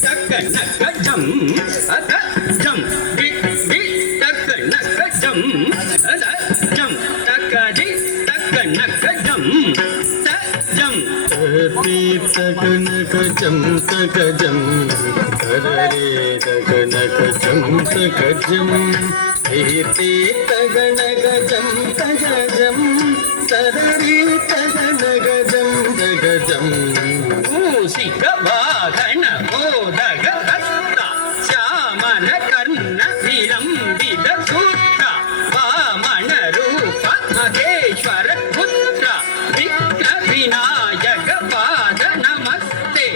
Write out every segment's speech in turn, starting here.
Taka naka jam, ada jam, di taka naka jam, ada jam, taka di taka naka jam, ta jam. Di taka naka jam, taka jam, tarare taka naka jam, taka jam. Di taka naka jam, taka jam, tarare taka naka jam, taka jam. Musika vahana modaga hasta shyamana karna vilambita sutra vamana rupa maheshwara putra vikna vinayaka pada namaste.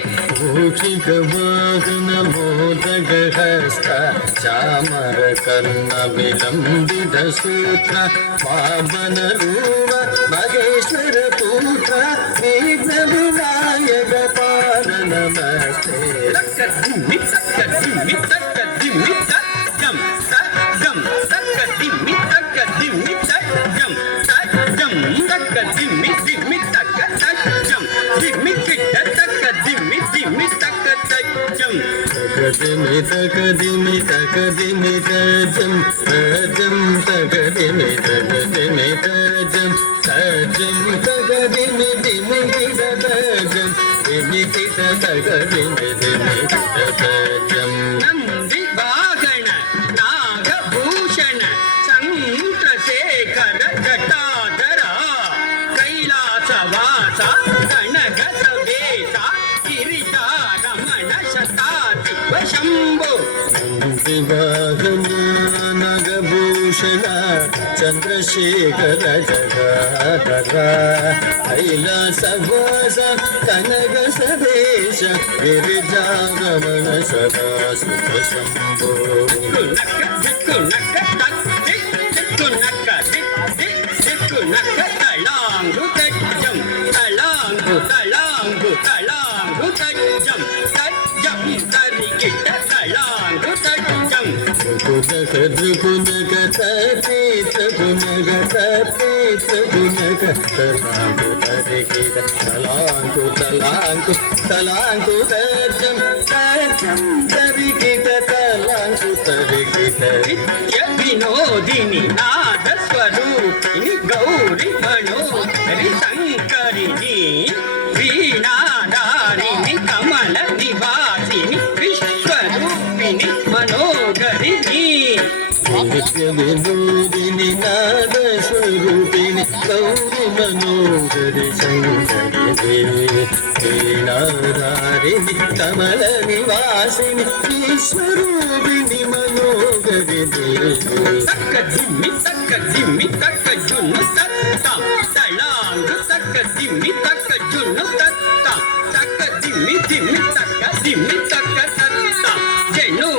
Musika vahana modaga hasta shyamana karna vilambita sutra vamana rupa maheshwara putra vikna vinayaka pada namaste. Taka dimmi taka jam ta jam taka dimmi ta jam ta jam taka dimmi taka ta jam dimmi kita taka dimmi taka ta jam. Takadimi takadimi takadimi tajam tajam takadimi takadimi tajam tajam takadimi dimi kita tajam dimi kita takadimi dimi kita tajam. Nandi Vagana Nagabhushana Chandrasekhara Jatadhara Kailasa Vasa Kanagasa Vesa Girija Ramana Shatati Vashambhu. Vivagana Nagabhushana Chandrasekhara Jatadhara Kailasa Vasa Kanagasa Vesa Girija Ramana Shatati Vashambhu. Kunaka talangu tajam talangu tajam tajam tarikita talangu tajam. Kunaka kunaka tati kunaka tati kunaka talangu tarikita talangu talangu talangu tajam tajam tarikita talangu tarikita. Nitya vinodini nada swarupini gauri manodari sankarini veenadarini kamala nivasini vishwarupini manogarini. Nitya vinodini nada swarupini gauri manodari sankarini veenadarini kamala nivasini vishwarupini manogarini. Taka dimmi taka junnu tattam talangu taka dimmi taka junnu tattam taka dimmi taka tattam jenu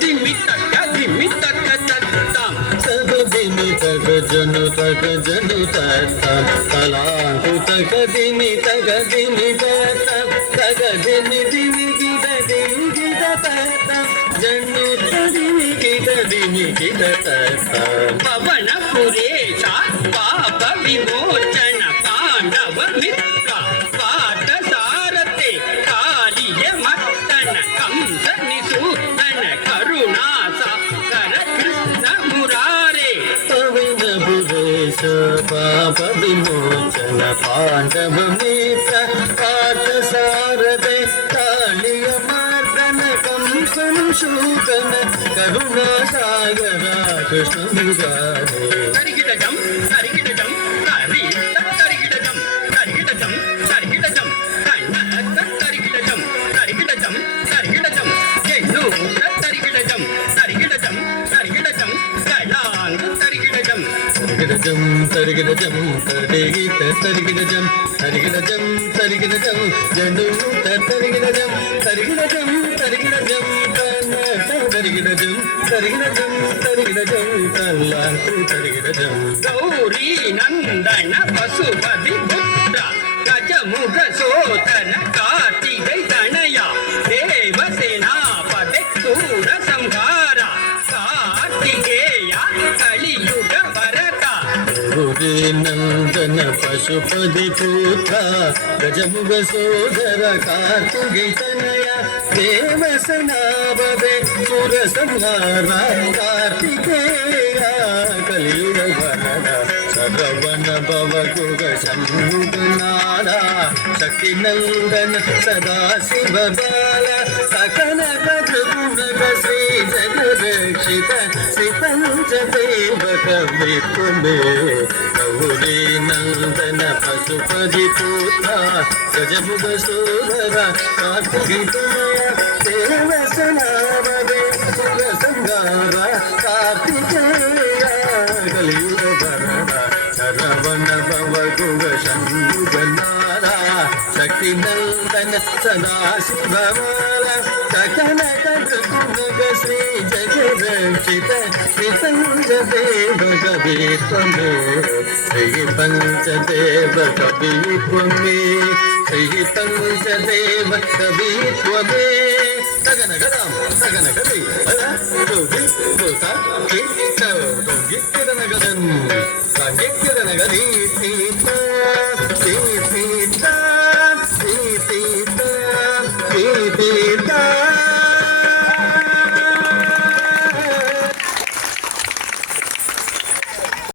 dimmi taka tattam. Sabadimi taka janu tattam talangu taka dimi tattam taka dimi kita tattam janu dimi kita tattam. Pavana Puresha Papa Vimochana Pandava Mitra Vata Sarate Kaliya Mattana Kamsa Nisutana Karuna Sakara Krishna Murare. Pavana Puresha Papa Vimochana Pandava Mitra Vata Sarate Kaliya Mattana Kamsa Nisutana Karuna Sakara Krishna Murare. Tarigidajam tarigidajam tarigidajam tarigidajam tarigidajam tarigidajam jenu tarigidajam galang tarigidajam. Tarigidajam janu tarigidajam talangu tarigidajam. Gauri Nandana Pasupati Putra Gajamukha Sotana Kartigai Tanaya Devasena Pade Sura Samhara Kartikeya Kaliyuga Varata. Gauri Nandana Pasupati Putra Gajamukha Sotana Kartigai Tanaya ದೇವಸನಾಭವೆ ಸುರಸಂಹಾರ Kartikeya ಕಲಿಯುಗ ವರದ ಸರವಣ ಭವಗುಗ ಷಣ್ಮುಖನಾದ ಶಕ್ತಿ ನಂದನ ಸದಾ ಶಿವ ಬಾಲ ಸಕಲ ಗುಣಗ ಶ್ರೀ ಜಗರಕ್ಷಿತ ಶ್ರೀ ಪಂಚದೇವ ಕವಿತ್ವಮೇ ಗೌರಿ ನಂದನ ಪಶುಪತಿ ಪುತ್ರ ಗಜಮುಗ ಸೋದರ ಕಾರ್ತಿಕೇಯ ದೇವಸನಾಭವೆ ಸುರಸಂಹಾರ ಕಾರ್ತಿಕೇಯ ಕಲಿಯುಗ ವರದ ಶರವಣ ಭವಗುಗ ಷಣ್ಮುಖನಾದ ಶಕ್ತಿ ನಂದನ ಸದಾ ಶಿವಮಾಲ ಸಕಲ ಗುಣಗ ಶ್ರೀ ಜಗರಕ್ಷಿತ ಶ್ರೀ ಪಂಚದೇವ ಕವಿತ್ವಮೇ ಶ್ರೀ ಪಂಚದೇವ ಕವಿತ್ವಮೇ ಶ್ರೀ ಪಂಚದೇವ ಕವಿತ್ವಮೇ ಸಗನ ಗದಾಂ ಸಗನ ಗದಿ ಅದ ಜೋಗಿ ಜೋತ ಕೆ ಚೌ ಗಿಕ್ಕದನ ಗದನ್ ಸಂಗಿಕ್ಕದನ ಗದಿ